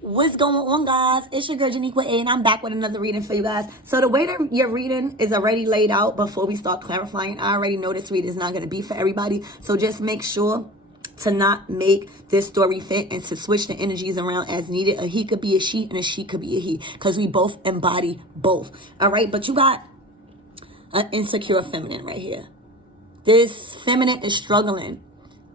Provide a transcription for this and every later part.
What's going on, guys? It's your girl Janiqua A, and I'm back with another reading for you guys. So the way that your reading is already laid out before we start clarifying, I already know this reading is not going to be for everybody. So just make sure to not make this story fit and to switch the energies around as needed. A he could be a she and a she could be a he, because we both embody both. All right, but you got an insecure feminine right here. This feminine is struggling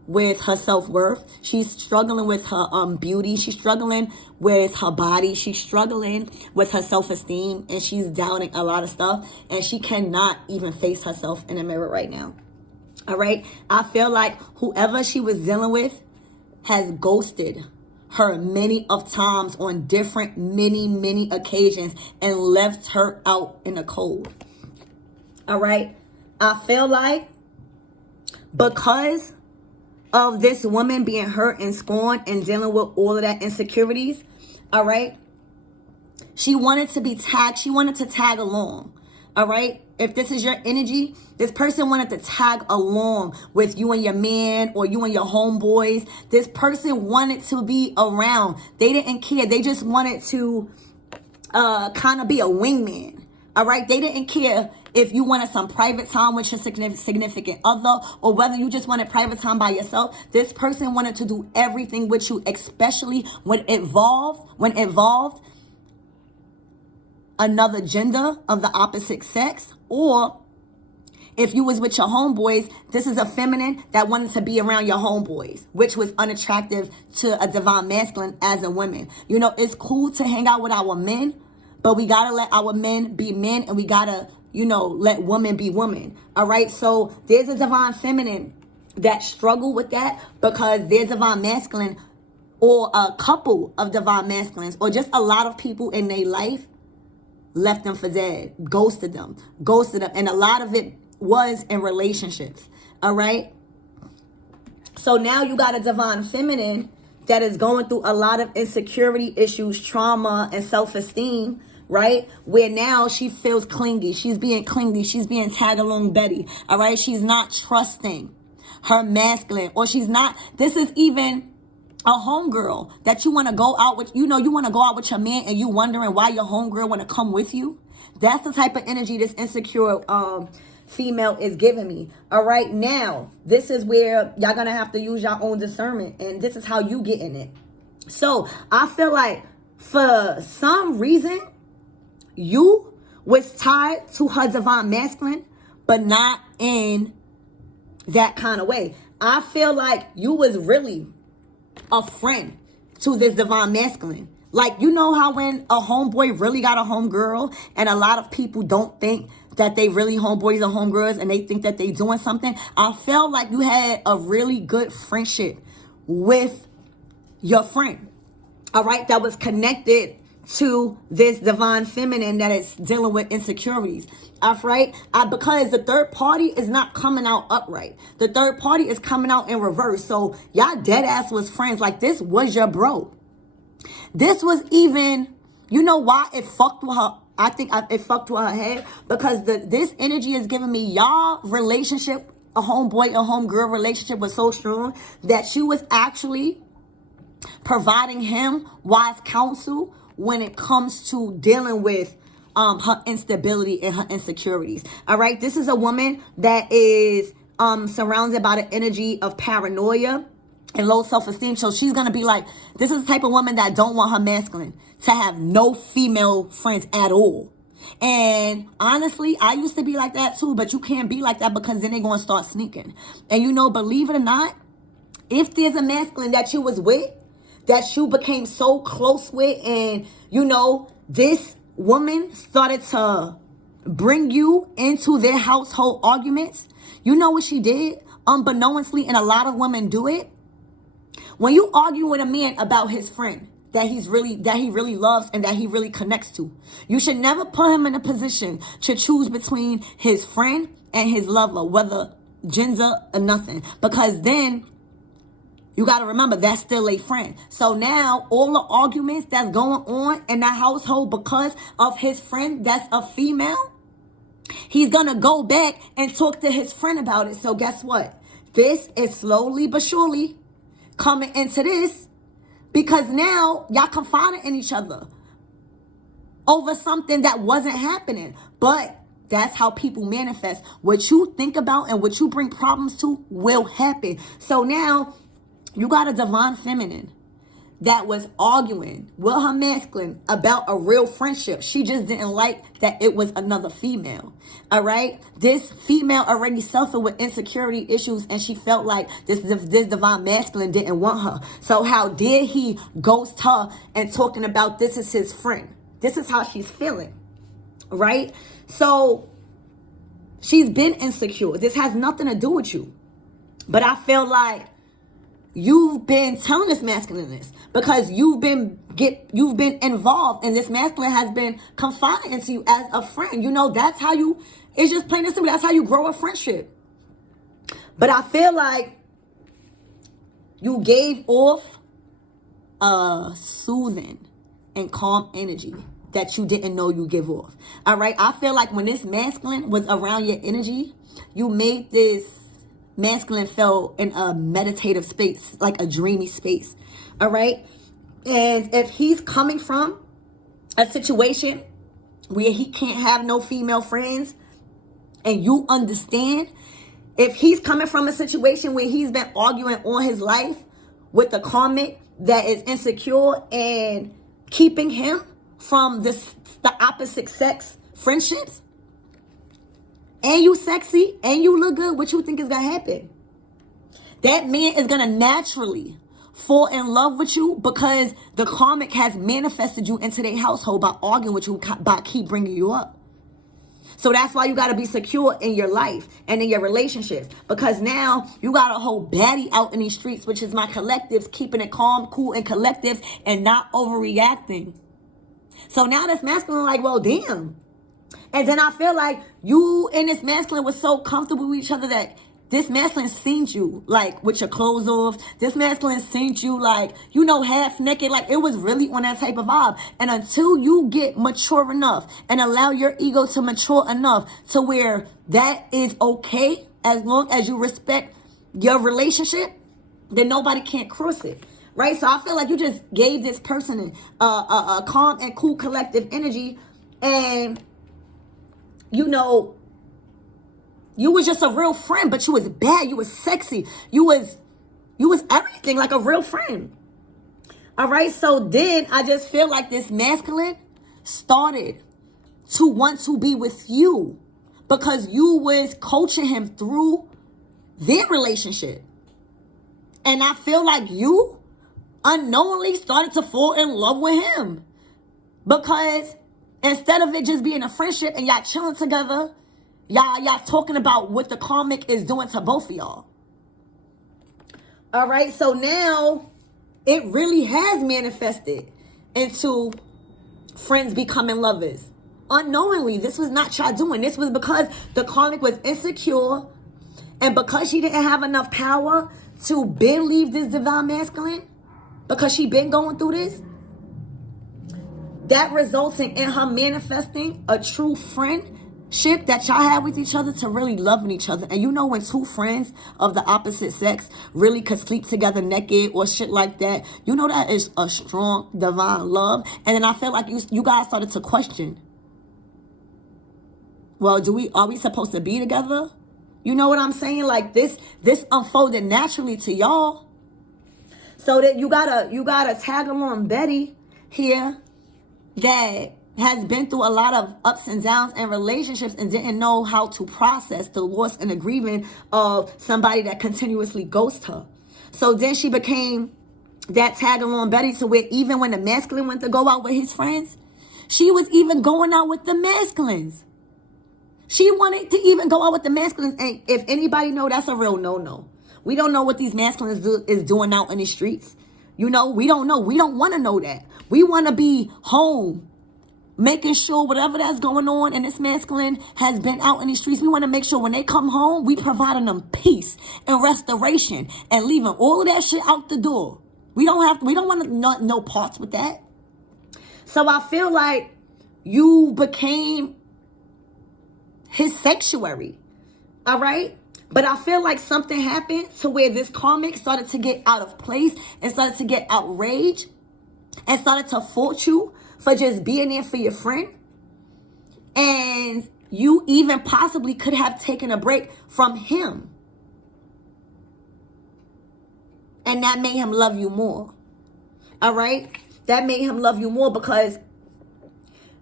with her self-worth. She's struggling with her beauty. She's struggling with her body. She's struggling with her self-esteem, and she's doubting a lot of stuff, and she cannot even face herself in the mirror right now. All right, I feel like whoever she was dealing with has ghosted her many of times on different many occasions and left her out in the cold. All right, I feel like because of this woman being hurt and scorned and dealing with all of that insecurities, all right, she wanted to be tagged. She wanted to tag along, all right? If this is your energy, this person wanted to tag along with you and your man or you and your homeboys. This person wanted to be around. They didn't care. They just wanted to kind of be a wingman, all right? They didn't care if you wanted some private time with your significant other or whether you just wanted private time by yourself. This person wanted to do everything with you, especially when it involved another gender of the opposite sex, or if you was with your homeboys. This is a feminine that wanted to be around your homeboys, which was unattractive to a divine masculine as a woman. You know, it's cool to hang out with our men, but we gotta let our men be men, and we gotta, you know, let women be women. All right. So there's a divine feminine that struggle with that because there's divine masculine or a couple of divine masculines or just a lot of people in their life left them for dead, ghosted them. And a lot of it was in relationships. All right. So now you got a divine feminine that is going through a lot of insecurity issues, trauma, and self-esteem, right? Where now she feels clingy. She's being clingy. She's being tag along Betty. All right. She's not trusting her masculine, or she's not. This is even a homegirl that you want to go out with. You know, you want to go out with your man and you wondering why your homegirl want to come with you. That's the type of energy this insecure female is giving me. All right. Now, this is where y'all going to have to use your own discernment, and this is how you get in it. So I feel like for some reason, you was tied to her divine masculine, but not in that kind of way. I feel like you was really a friend to this divine masculine. Like, you know how when a homeboy really got a homegirl, and a lot of people don't think that they really homeboys or homegirls, and they think that they doing something. I felt like you had a really good friendship with your friend, all right, that was connected to this divine feminine that is dealing with insecurities. All right, because the third party is not coming out upright. The third party is coming out in reverse. So y'all dead ass was friends. Like, this was your bro. This was even, you know why it fucked with her? I think it fucked with her head because this energy is giving me y'all relationship, a homeboy and homegirl relationship was so strong that she was actually providing him wise counsel when it comes to dealing with her instability and her insecurities. All right. This is a woman that is surrounded by the energy of paranoia and low self-esteem. So she's going to be like, this is the type of woman that don't want her masculine to have no female friends at all. And honestly, I used to be like that too, but you can't be like that because then they're going to start sneaking. And you know, believe it or not, if there's a masculine that you was with, that you became so close with, and you know, this woman started to bring you into their household arguments, you know what she did? Unbeknownstly, and a lot of women do it. When you argue with a man about his friend that he really loves and that he really connects to, you should never put him in a position to choose between his friend and his lover, whether gender or nothing, because then you got to remember that's still a friend. So now all the arguments that's going on in that household because of his friend that's a female, he's going to go back and talk to his friend about it. So guess what? This is slowly but surely coming into this Because now y'all confiding in each other over something that wasn't happening. But that's how people manifest. What you think about and what you bring problems to will happen. So now you got a divine feminine that was arguing with her masculine about a real friendship. She just didn't like that it was another female. All right. This female already suffered with insecurity issues, and she felt like this divine masculine didn't want her. So how dare he ghost her and talking about this is his friend? This is how she's feeling. Right? So she's been insecure. This has nothing to do with you. But I feel like you've been telling this masculine this because you've been involved, and this masculine has been confiding into you as a friend. You know, that's how you, it's just plain and simple, that's how you grow a friendship. But I feel like you gave off a soothing and calm energy that you didn't know you give off. All right. I feel like when this masculine was around your energy, you made this masculine feel in a meditative space, like a dreamy space. All right. And if he's coming from a situation where he can't have no female friends, and you understand, if he's coming from a situation where he's been arguing all his life with a karmic that is insecure and keeping him from the opposite sex friendships, and you sexy and you look good, what you think is gonna happen? That man is gonna naturally fall in love with you because the karmic has manifested you into their household by arguing with you, by keep bringing you up. So that's why you got to be secure in your life and in your relationships, because now you got a whole baddie out in these streets, which is my collectives, keeping it calm, cool, and collective and not overreacting. So now this masculine like, well, damn. And then I feel like you and this masculine was so comfortable with each other that this masculine seen you like with your clothes off. This masculine seen you like, you know, half naked. Like it was really on that type of vibe. And until you get mature enough and allow your ego to mature enough to where that is okay, as long as you respect your relationship, then nobody can't cross it. Right? So I feel like you just gave this person a calm and cool collective energy, and you know, you was just a real friend, but you was bad. You was sexy. You was everything like a real friend. All right. So then I just feel like this masculine started to want to be with you because you was coaching him through their relationship. And I feel like you unknowingly started to fall in love with him because instead of it just being a friendship and y'all chilling together, y'all talking about what the karmic is doing to both of y'all. All right. So now it really has manifested into friends becoming lovers. Unknowingly, this was not y'all doing. This was because the karmic was insecure, and because she didn't have enough power to leave this divine masculine, because she been going through this, that resulting in her manifesting a true friendship that y'all had with each other to really loving each other. And you know, when two friends of the opposite sex really could sleep together naked or shit like that, you know that is a strong divine love. And then I feel like you guys started to question, well, are we supposed to be together? You know what I'm saying? Like this unfolded naturally to y'all. So that you got a tag along Betty here that has been through a lot of ups and downs in relationships and didn't know how to process the loss and the grieving of somebody that continuously ghosted her. So then she became that tag along Betty to where even when the masculine went to go out with his friends, she was even going out with the masculines. She wanted to even go out with the masculines. And if anybody know, that's a real no-no. We don't know what these masculines is doing out in the streets. You know, we don't know. We don't want to know that. We want to be home, making sure whatever that's going on and this masculine has been out in the streets, we want to make sure when they come home, we providing them peace and restoration and leaving all of that shit out the door. We don't want to no parts with that. So I feel like you became his sanctuary. All right. But I feel like something happened to where this karmic started to get out of place and started to get outraged and started to fault you for just being there for your friend. And you even possibly could have taken a break from him. And that made him love you more. All right? That made him love you more because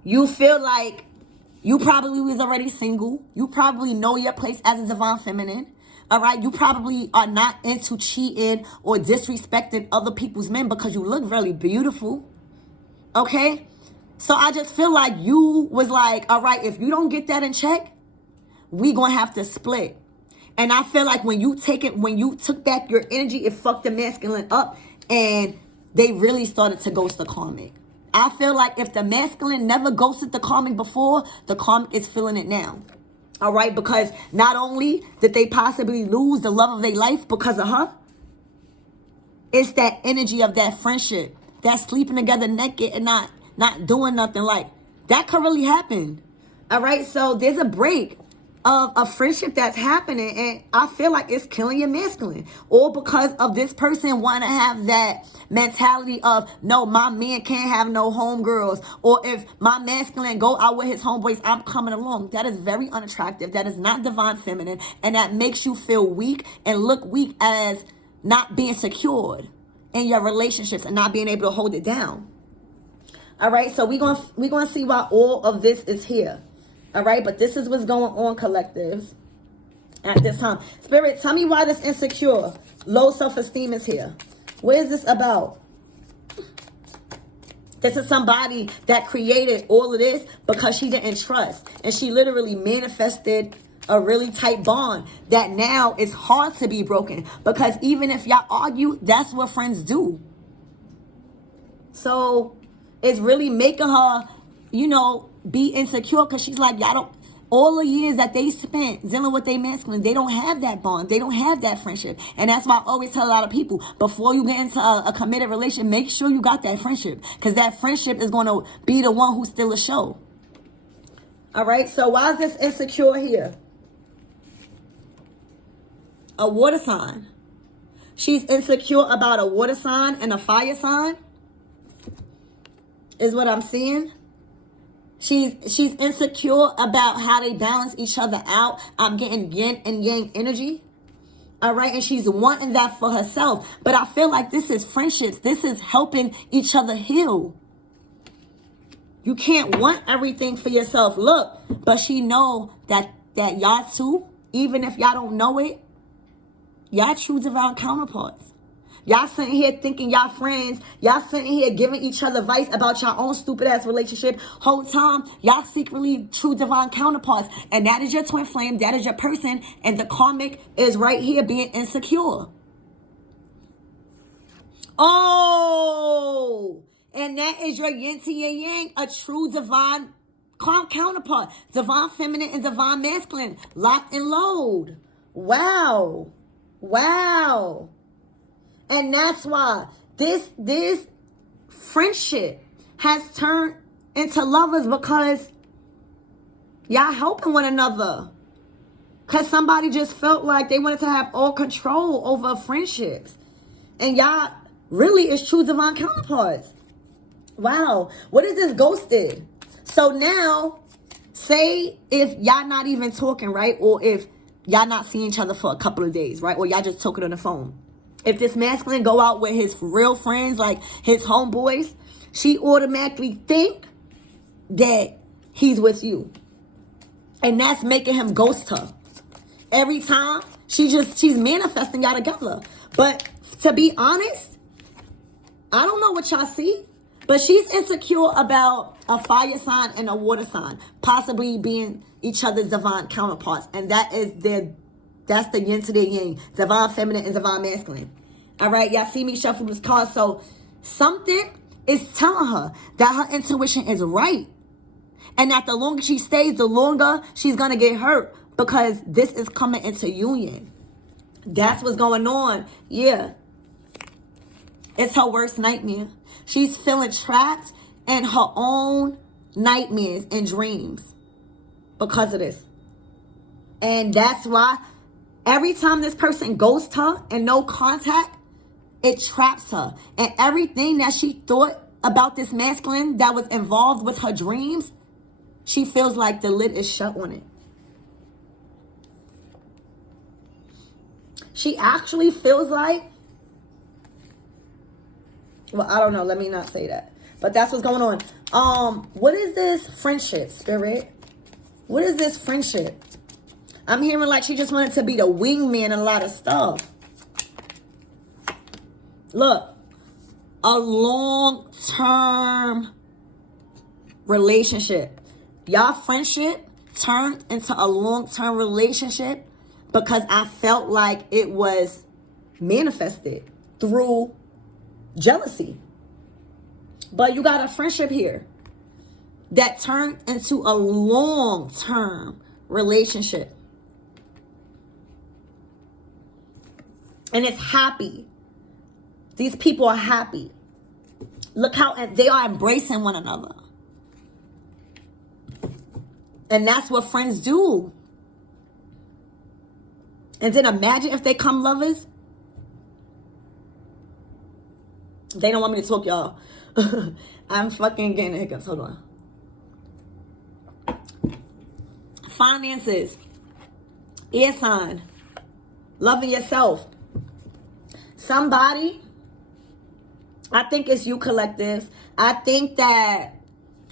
you feel like you probably was already single. You probably know your place as a divine feminine. All right? You probably are not into cheating or disrespecting other people's men because you look really beautiful. Okay? So I just feel like you was like, all right, if you don't get that in check, we gonna have to split. And I feel like when you took back your energy, it fucked the masculine up and they really started to ghost the karmic. I feel like if the masculine never ghosted the karmic before, the karmic is feeling it now. All right? Because not only did they possibly lose the love of their life because of her, it's that energy of that friendship, that sleeping together naked and not doing nothing. Like, that could really happen. All right? So there's a break of a friendship that's happening, and I feel like it's killing your masculine, all because of this person wanting to have that mentality of, no, my man can't have no homegirls, or if my masculine go out with his homeboys, I'm coming along. That is very unattractive. That is not divine feminine, and that makes you feel weak and look weak as not being secured in your relationships and not being able to hold it down. All right, so we're gonna see why all of this is here. All right, but this is what's going on, collectives, at this time. Spirit, tell me why this insecure, low self-esteem is here. What is this about? This is somebody that created all of this because she didn't trust. And she literally manifested a really tight bond that now is hard to be broken. Because even if y'all argue, that's what friends do. So it's really making her, be insecure because she's like, y'all don't, all the years that they spent dealing with their masculine, they don't have that bond. They don't have that friendship. And that's why I always tell a lot of people, before you get into a committed relationship, make sure you got that friendship, because that friendship is going to be the one who's still a show. All right, so why is this insecure here? A water sign. She's insecure about a water sign and a fire sign, is what I'm seeing. She's insecure about how they balance each other out. I'm getting yin and yang energy. All right. And she's wanting that for herself. But I feel like this is friendships. This is helping each other heal. You can't want everything for yourself. Look, but she know that y'all two, even if y'all don't know it, y'all true divine counterparts. Y'all sitting here thinking y'all friends. Y'all sitting here giving each other advice about your own stupid ass relationship. Whole time, y'all secretly true divine counterparts. And that is your twin flame. That is your person. And the karmic is right here being insecure. Oh, and that is your yin to your yang, a true divine counterpart. Divine feminine and divine masculine. Locked and load. Wow. Wow. And that's why this friendship has turned into lovers, because y'all helping one another. Because somebody just felt like they wanted to have all control over friendships. And y'all really is true divine counterparts. Wow. What is this ghosted? So now, say if y'all not even talking, right? Or if y'all not seeing each other for a couple of days, right? Or y'all just talking on the phone. If this masculine go out with his real friends, like his homeboys, she automatically think that he's with you. And that's making him ghost her. Every time, she's manifesting y'all together. But to be honest, I don't know what y'all see, but she's insecure about a fire sign and a water sign possibly being each other's divine counterparts. And that's the yin to the yang, divine feminine and divine masculine. All right, y'all see me shuffle this card. So something is telling her that her intuition is right. And that the longer she stays, the longer she's going to get hurt, because this is coming into union. That's what's going on. Yeah. It's her worst nightmare. She's feeling trapped in her own nightmares and dreams because of this. And that's why Every time this person ghosts her and no contact, it traps her. And everything that she thought about this masculine that was involved with her dreams, she feels like the lid is shut on it. She actually feels like, well, I don't know. Let me not say that. But that's what's going on. What is this friendship, Spirit? What is this friendship? I'm hearing like she just wanted to be the wingman in a lot of stuff. Look, a long-term relationship. Y'all friendship turned into a long-term relationship because I felt like it was manifested through jealousy. But you got a friendship here that turned into a long-term relationship. And it's happy. These people are happy. Look how they are embracing one another. And that's what friends do. And then imagine if they come lovers. They don't want me to talk, y'all. I'm fucking getting the hiccups. Hold on. Finances. Air sign. Loving yourself. Somebody, I think it's you, collective. I think that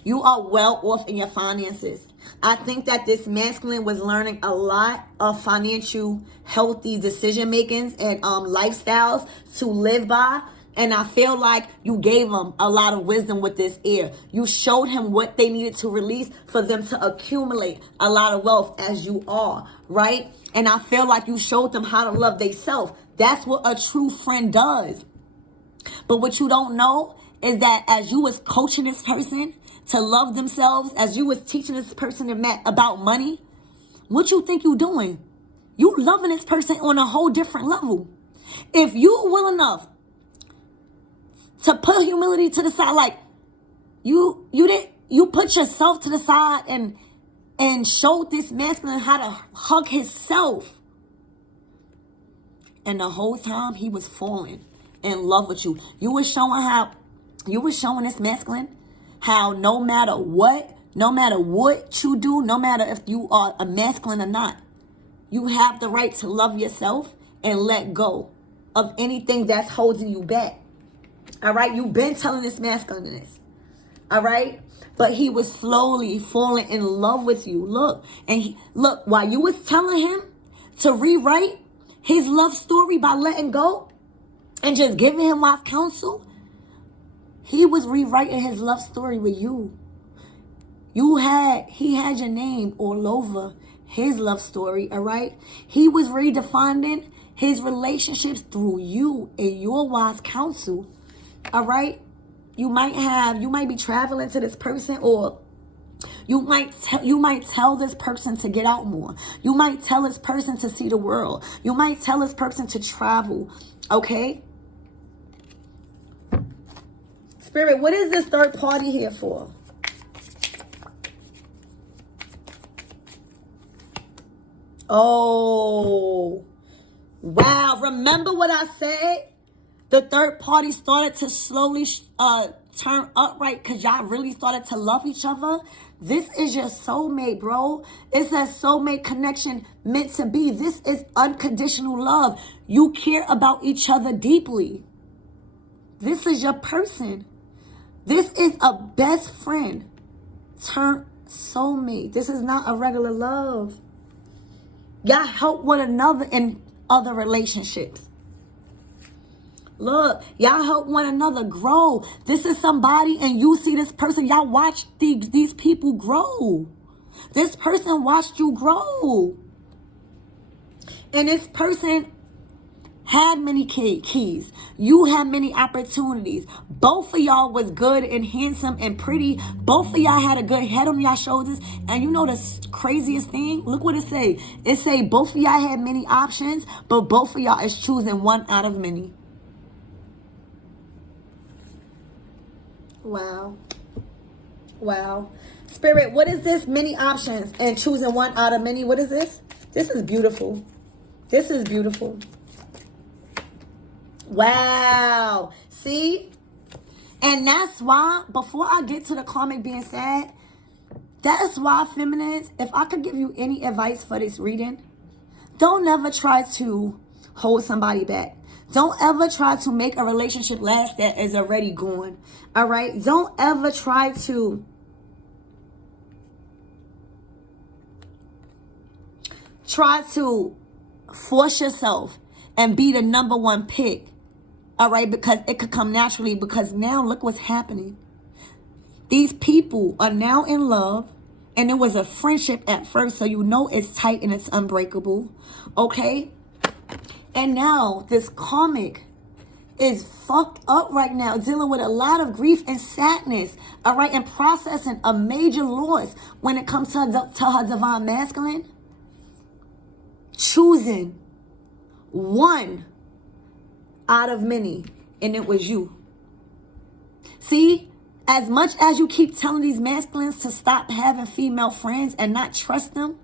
you are well off in your finances. I think that this masculine was learning a lot of financial healthy decision makings and lifestyles to live by. And I feel like you gave him a lot of wisdom with this air. You showed him what they needed to release for them to accumulate a lot of wealth as you are, right? And I feel like you showed them how to love themselves. That's what a true friend does. But what you don't know is that as you was coaching this person to love themselves, as you was teaching this person about money, what you think you doing? You loving this person on a whole different level. If you will enough to put humility to the side, like you put yourself to the side and showed this masculine how to hug himself. And the whole time he was falling in love with you. You were showing this masculine how no matter what you do, no matter if you are a masculine or not, you have the right to love yourself and let go of anything that's holding you back. All right? You've been telling this masculine this. All right? But he was slowly falling in love with you. Look, while you was telling him to rewrite his love story by letting go and just giving him wise counsel, he was rewriting his love story with you. He had your name all over his love story, all right? He was redefining his relationships through you and your wise counsel, all right? You might be traveling to this person, or you might tell this person to get out more. You might tell this person to see the world. You might tell this person to travel, okay? Spirit, what is this third party here for? Oh, wow. Remember what I said? The third party started to slowly turn upright because y'all really started to love each other. This is your soulmate, bro. It's a soulmate connection meant to be. This is unconditional love. You care about each other deeply. This is your person. This is a best friend turned soulmate. This is not a regular love. Y'all help one another in other relationships. Look, y'all help one another grow. This is somebody, and you see this person. Y'all watch these people grow. This person watched you grow. And this person had many keys. You had many opportunities. Both of y'all was good and handsome and pretty. Both of y'all had a good head on y'all shoulders. And you know the craziest thing? Look what it say. It say both of y'all had many options, but both of y'all is choosing one out of many. Wow. Wow. Spirit, what is this? Many options and choosing one out of many. What is this? This is beautiful. This is beautiful. Wow. See? And that's why, before I get to the karmic being sad, that's why, feminines, if I could give you any advice for this reading, don't ever try to hold somebody back. Don't ever try to make a relationship last that is already gone. All right? Don't ever try to force yourself and be the number one pick. All right? Because it could come naturally. Because now look what's happening. These people are now in love. And it was a friendship at first. So you know it's tight and it's unbreakable. Okay? And now this karmic is fucked up right now, dealing with a lot of grief and sadness, all right, and processing a major loss when it comes to her divine masculine. Choosing one out of many, and it was you. See, as much as you keep telling these masculines to stop having female friends and not trust them,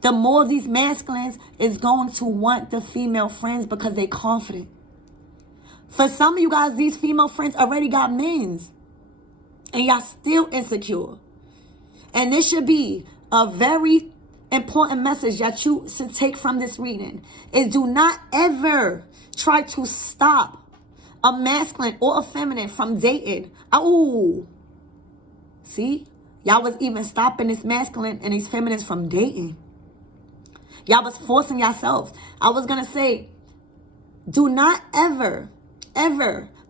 the more of these masculines is going to want the female friends because they're confident. For some of you guys, these female friends already got men's. And y'all still insecure. And this should be a very important message that you should take from this reading. Is do not ever try to stop a masculine or a feminine from dating. Oh. See? Y'all was even stopping this masculine and these feminines from dating. Y'all was forcing yourselves. I was going to say, do not ever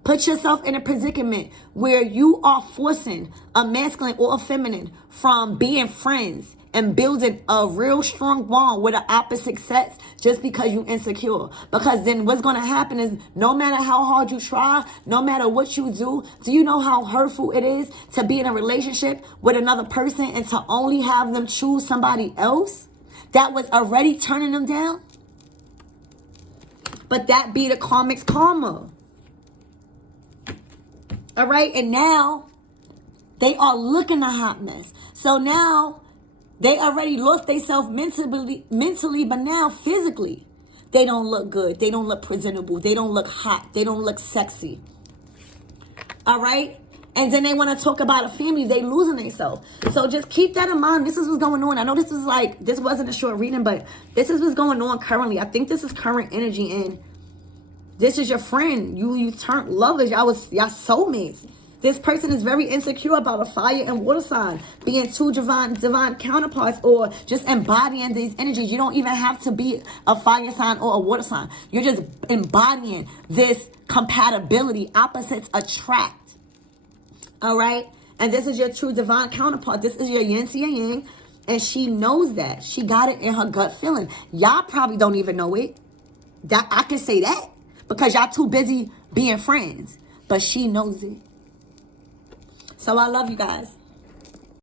put yourself in a predicament where you are forcing a masculine or a feminine from being friends and building a real strong bond with the opposite sex just because you're insecure. Because then what's going to happen is no matter how hard you try, no matter what you do you know how hurtful it is to be in a relationship with another person and to only have them choose somebody else that was already turning them down? But that be the karmic's karma. All right, and now they are looking a hot mess. So now they already lost themselves mentally, but now physically, they don't look good. They don't look presentable. They don't look hot. They don't look sexy. All right? And then they want to talk about a family. They losing themselves. So just keep that in mind. This is what's going on. I know this wasn't a short reading, but this is what's going on currently. I think this is current energy, and this is your friend. You turned lovers. Y'all soulmates. This person is very insecure about a fire and water sign being two divine counterparts, or just embodying these energies. You don't even have to be a fire sign or a water sign. You're just embodying this compatibility. Opposites attract. All right? And this is your true divine counterpart. This is your yin to your yang. And she knows that. She got it in her gut feeling. Y'all probably don't even know it. That I can say that because y'all too busy being friends. But she knows it. So I love you guys.